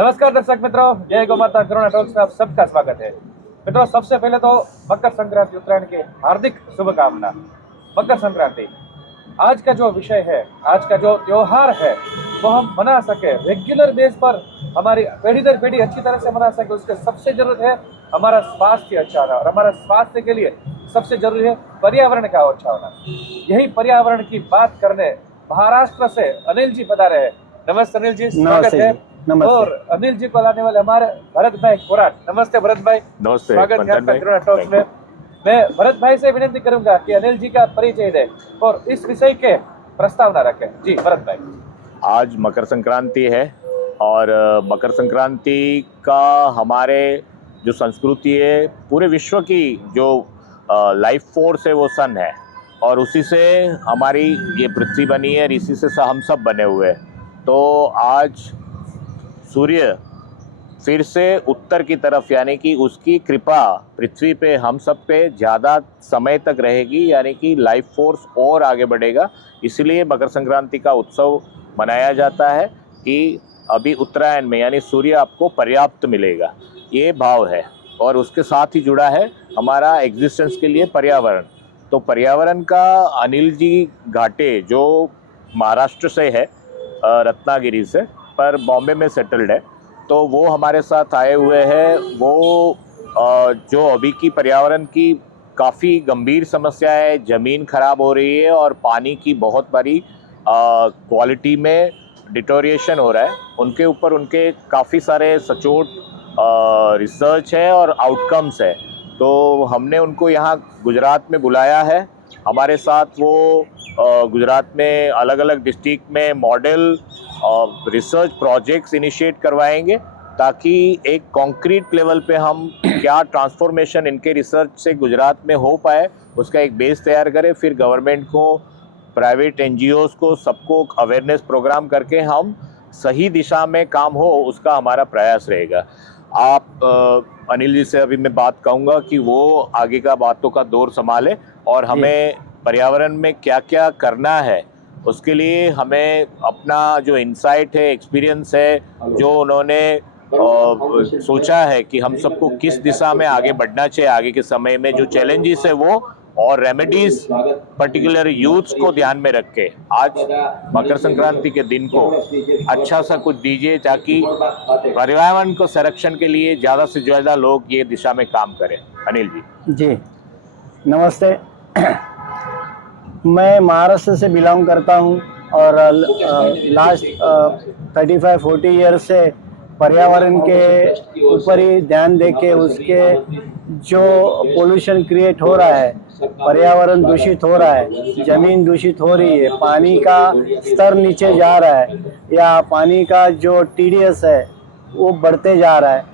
नमस्कार दर्शक मित्रों, जय गौ माता करुणा टॉक्स में आप सबका स्वागत है। मित्रों, सबसे पहले तो मकर संक्रांति उत्तरायण के हार्दिक शुभकामना। मकर संक्रांति आज का जो विषय है, आज का जो त्योहार है, वो हम मना सके, रेगुलर बेस पर हमारी पीढ़ी दर पीढ़ी अच्छी तरह से मना सके, उसके सबसे जरूरत है हमारा स्वास्थ्य अच्छा होना। और हमारा स्वास्थ्य के लिए सबसे जरूरी है पर्यावरण का अच्छा होना। यही पर्यावरण की बात करने महाराष्ट्र से अनिल जी पधारे हैं। नमस्ते अनिल जी, स्वागत है। और अनिल जी को लाने वाले हमारे भरत भाई कोराट। नमस्ते भरत भाई, नमस्ते। स्वागत है आपका करुणा टॉक्स में। मैं भरत भाई से विनती करूंगा कि अनिल जी का परिचय दें और इस विषय के प्रस्तावना रखें। जी भरत भाई। आज मकर संक्रांति है और मकर संक्रांति का हमारे जो संस्कृति है, पूरे विश्व की जो लाइफ फोर्स है वो सन है, और उसी से हमारी ये पृथ्वी बनी है, इसी से हम सब बने हुए हैं। तो आज सूर्य फिर से उत्तर की तरफ, यानी कि उसकी कृपा पृथ्वी पे हम सब पे ज़्यादा समय तक रहेगी, यानी कि लाइफ फोर्स और आगे बढ़ेगा। इसलिए मकर संक्रांति का उत्सव मनाया जाता है कि अभी उत्तरायण में यानी सूर्य आपको पर्याप्त मिलेगा, ये भाव है। और उसके साथ ही जुड़ा है हमारा एग्जिस्टेंस के लिए पर्यावरण। तो पर्यावरण का अनिल जी घाटे, जो महाराष्ट्र से है, रत्नागिरी से, पर बॉम्बे में सेटल्ड है, तो वो हमारे साथ आए हुए हैं। वो जो अभी की पर्यावरण की काफ़ी गंभीर समस्या है, ज़मीन खराब हो रही है और पानी की बहुत बड़ी क्वालिटी में डिटोरिएशन हो रहा है, उनके ऊपर उनके काफ़ी सारे सचोट रिसर्च है और आउटकम्स है। तो हमने उनको यहाँ गुजरात में बुलाया है। हमारे साथ वो गुजरात में अलग अलग डिस्ट्रिक्ट में मॉडल रिसर्च प्रोजेक्ट्स इनिशिएट करवाएंगे, ताकि एक कॉन्क्रीट लेवल पे हम क्या ट्रांसफॉर्मेशन इनके रिसर्च से गुजरात में हो पाए, उसका एक बेस तैयार करें। फिर गवर्नमेंट को, प्राइवेट एनजीओज़ को, सबको अवेयरनेस प्रोग्राम करके हम सही दिशा में काम हो, उसका हमारा प्रयास रहेगा। आप अनिल जी से अभी मैं बात कहूँगा कि वो आगे का बातों का दौर संभाले और हमें पर्यावरण में क्या क्या करना है, उसके लिए हमें अपना जो इंसाइट है, एक्सपीरियंस है, जो उन्होंने सोचा है कि हम सबको किस दिशा में आगे बढ़ना चाहिए आगे के समय में, जो चैलेंजेस है वो, और रेमेडीज पर्टिकुलर यूथ्स को ध्यान में रख के आज मकर संक्रांति के दिन को अच्छा सा कुछ दीजिए, ताकि पर्यावरण को संरक्षण के लिए ज़्यादा से ज़्यादा लोग ये दिशा में काम करें। अनिल जी। जी नमस्ते। मैं महाराष्ट्र से बिलोंग करता हूँ और लास्ट 35-40 ईयर से पर्यावरण के ऊपर ही ध्यान देके, उसके जो पोल्यूशन क्रिएट हो रहा है, पर्यावरण दूषित हो रहा है, ज़मीन दूषित हो रही है, पानी का स्तर नीचे जा रहा है, या पानी का जो TDS है वो बढ़ते जा रहा है,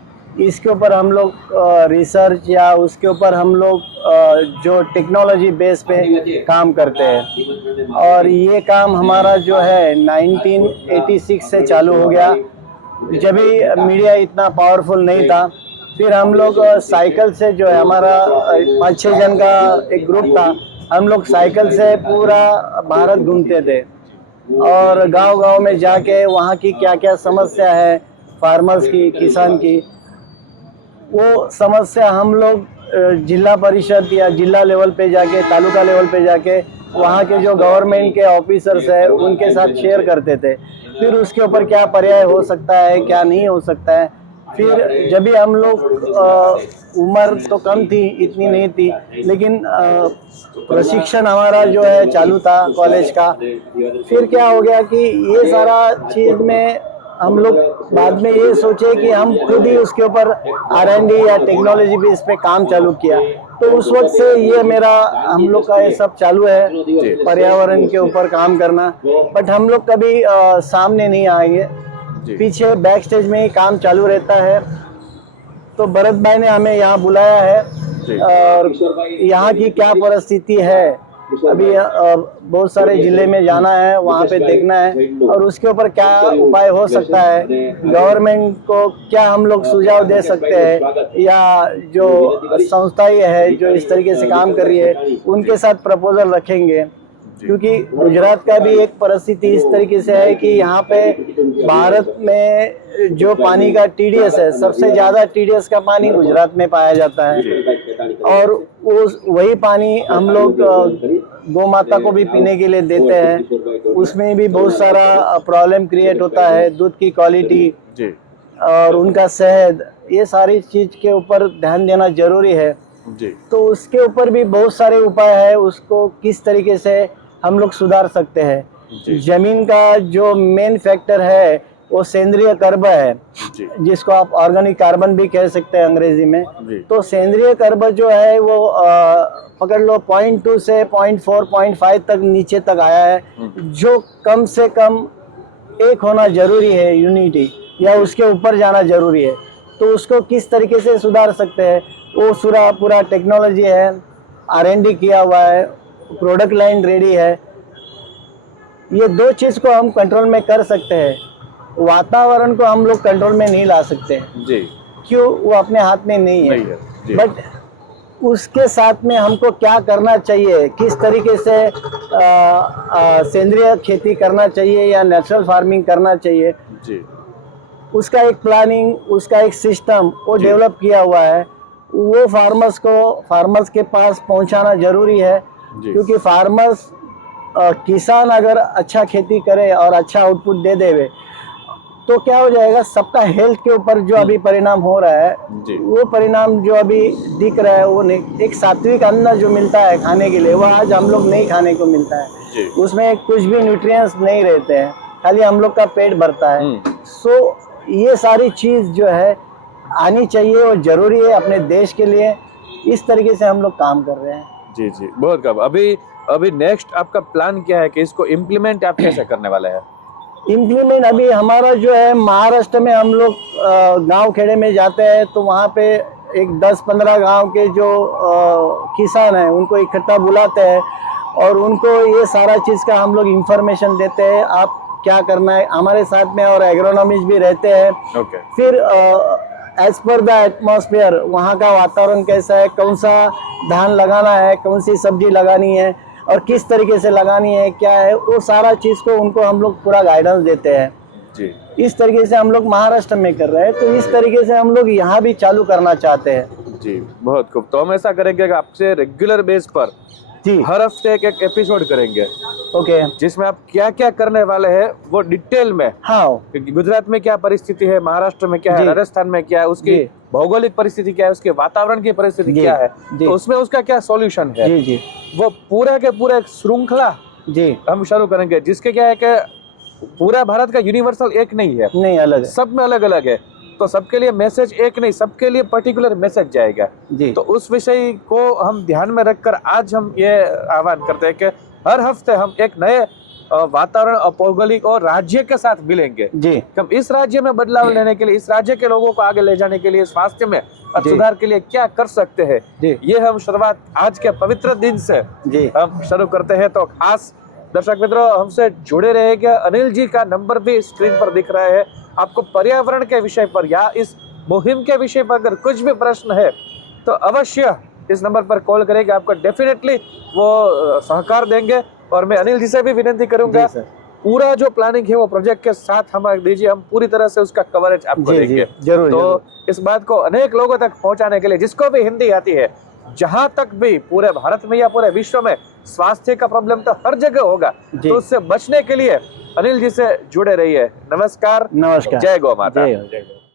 इसके ऊपर हम लोग रिसर्च या उसके ऊपर हम लोग जो टेक्नोलॉजी बेस पे काम करते हैं। और ये काम हमारा जो है 1986 से चालू हो गया, जब भी मीडिया इतना पावरफुल नहीं था। फिर हम लोग साइकिल से, जो है हमारा 5-6 जन का एक ग्रुप था, हम लोग साइकिल से पूरा भारत घूमते थे और गांव-गांव में जाके वहाँ की क्या क्या समस्या है फार्मर्स की, किसान की, वो समस्या हम लोग जिला परिषद या जिला लेवल पे जाके, तालुका लेवल पे जाके, वहाँ के जो गवर्नमेंट के ऑफिसर्स हैं उनके साथ शेयर करते थे। फिर उसके ऊपर क्या पर्याय हो सकता है, क्या नहीं हो सकता है। फिर जब भी हम लोग उम्र तो कम थी, इतनी नहीं थी, लेकिन प्रशिक्षण हमारा जो है चालू था कॉलेज का। फिर क्या हो गया कि ये सारा चीज़ में हम लोग बाद में ये सोचे कि हम खुद ही उसके ऊपर R&D या टेक्नोलॉजी भी इस पे काम चालू किया। तो उस वक्त से ये मेरा, हम लोग का ये सब चालू है, पर्यावरण के ऊपर काम करना। बट हम लोग कभी सामने नहीं आएंगे, पीछे बैक स्टेज में ही काम चालू रहता है। तो भरत भाई ने हमें यहाँ बुलाया है और यहाँ की क्या परिस्थिति है, अभी बहुत सारे जिले में जाना है, वहाँ पे देखना है और उसके ऊपर क्या उपाय हो सकता है, गवर्नमेंट को क्या हम लोग सुझाव दे सकते हैं, या जो संस्थाएं है जो इस तरीके से काम कर रही है उनके साथ प्रपोजल रखेंगे। क्योंकि गुजरात का भी एक परिस्थिति इस तरीके से है कि यहाँ पे भारत में जो पानी का टीडीएस है, सबसे ज्यादा टीडीएस का पानी गुजरात में पाया जाता है और वही पानी हम लोग गौ माता को भी पीने के लिए देते हैं। उसमें भी बहुत सारा प्रॉब्लम क्रिएट होता है, दूध की क्वालिटी और उनका शहद, ये सारी चीज के ऊपर ध्यान देना जरूरी है जी। तो उसके ऊपर भी बहुत सारे उपाय है, उसको किस तरीके से हम लोग सुधार सकते हैं। जमीन का जो मेन फैक्टर है वो सेंद्रीय कर्ब है जी। जिसको आप ऑर्गेनिक कार्बन भी कह सकते हैं अंग्रेजी में। जी। तो सेंद्रीय कर्ब जो है वो पकड़ लो 0.2 से 0.4 0.5 तक नीचे तक आया है, जो कम से कम 1 होना जरूरी है यूनिटी, या उसके ऊपर जाना जरूरी है। तो उसको किस तरीके से सुधार सकते हैं, वो पूरा टेक्नोलॉजी है, R&D किया हुआ है, प्रोडक्ट लाइन रेडी है। ये दो चीज़ को हम कंट्रोल में कर सकते हैं। वातावरण को हम लोग कंट्रोल में नहीं ला सकते जी, क्यों, वो अपने हाथ में नहीं है जी। बट उसके साथ में हमको क्या करना चाहिए, किस तरीके से सेंद्रीय खेती करना चाहिए या नेचुरल फार्मिंग करना चाहिए जी। उसका एक प्लानिंग, उसका एक सिस्टम वो डेवलप किया हुआ है। वो फार्मर्स के पास पहुंचाना जरूरी है क्योंकि फार्मर्स किसान अगर अच्छा खेती करे और अच्छा आउटपुट दे देवे तो क्या हो जाएगा, सबका हेल्थ के ऊपर जो अभी परिणाम हो रहा है वो परिणाम जो अभी दिख रहा है वो नहीं, एक सात्विक अन्न जो मिलता है खाने के लिए वो आज हम लोग नहीं खाने को मिलता है। उसमें कुछ भी न्यूट्रिएंट्स नहीं रहते हैं, खाली हम लोग का पेट भरता है। सो ये सारी चीज जो है आनी चाहिए, वो जरूरी है अपने देश के लिए। इस तरीके से हम लोग काम कर रहे हैं। जी जी, बहुत कब अभी नेक्स्ट आपका प्लान क्या है कि इसको इम्प्लीमेंट आप कैसे करने वाले हैं? इम्प्लीमेंट अभी हमारा जो है महाराष्ट्र में हम लोग गांव खेड़े में जाते हैं तो वहाँ पे एक 10-15 गांव के जो किसान हैं उनको इकट्ठा बुलाते हैं और उनको ये सारा चीज़ का हम लोग इंफॉर्मेशन देते हैं, आप क्या करना है। हमारे साथ में और एग्रोनॉमिस्ट भी रहते हैं। फिर एज पर द एटमॉस्फेयर वहाँ का वातावरण कैसा है, कौन सा धान लगाना है, कौन सी सब्जी लगानी है और किस तरीके से लगानी है, क्या है, वो सारा चीज़ को उनको हम लोग पूरा गाइडेंस देते हैं जी। इस तरीके से हम लोग महाराष्ट्र में कर रहे हैं, तो इस तरीके से हम लोग यहाँ भी चालू करना चाहते हैं जी। बहुत खूब। तो हम ऐसा करेंगे कि आपसे रेगुलर बेस पर जी हर हफ्ते एक एपिसोड करेंगे, ओके, जिसमें आप क्या क्या करने वाले हैं वो डिटेल में। हाँ, गुजरात में क्या परिस्थिति है, महाराष्ट्र में क्या है, राजस्थान में क्या है, उसकी भौगोलिक परिस्थिति क्या है, उसके वातावरण की परिस्थिति क्या है, तो उसमें उसका क्या सॉल्यूशन है जी जी, वो पूरा के पूरा एक श्रृंखला जी हम शुरू करेंगे, जिसके क्या है कि पूरा भारत का यूनिवर्सल एक नहीं है, नहीं अलग है, सब में अलग अलग है। तो सबके लिए मैसेज एक नहीं, सबके लिए पर्टिकुलर मैसेज जाएगा जी। तो उस विषय को हम ध्यान में रखकर आज हम ये आह्वान करते हैं कि हर हफ्ते हम एक नए वातावरण, भौगोलिक और राज्य के साथ मिलेंगे जी। हम इस राज्य में बदलाव लेने के लिए, इस राज्य के लोगों को आगे ले जाने के लिए, स्वास्थ्य में सुधार के लिए क्या कर सकते हैं, ये हम शुरुआत आज के पवित्र दिन से जी हम शुरू करते हैं। तो खास दर्शक मित्रों, हमसे जुड़े रहेंगे। अनिल जी का नंबर भी स्क्रीन पर दिख रहा है। आपको पर्यावरण के विषय पर या इस मुहिम के विषय पर अगर कुछ भी प्रश्न है तो अवश्य इस नंबर पर कॉल करेंगे, आपको डेफिनेटली वो सहकार देंगे। और मैं अनिल जी से भी विनती करूंगा, पूरा जो प्लानिंग है वो प्रोजेक्ट के साथ हमें दीजिए, हम पूरी तरह से उसका कवरेज आपको देंगे जरूर। तो इस बात को अनेक लोगों तक पहुंचाने के लिए, जिसको भी हिंदी आती है, जहां तक भी पूरे भारत में या पूरे विश्व में स्वास्थ्य का प्रॉब्लम तो हर जगह होगा, तो उससे बचने के लिए अनिल जी से जुड़े रहिए। नमस्कार, नमस्कार, जय गौ माता। जय गौ।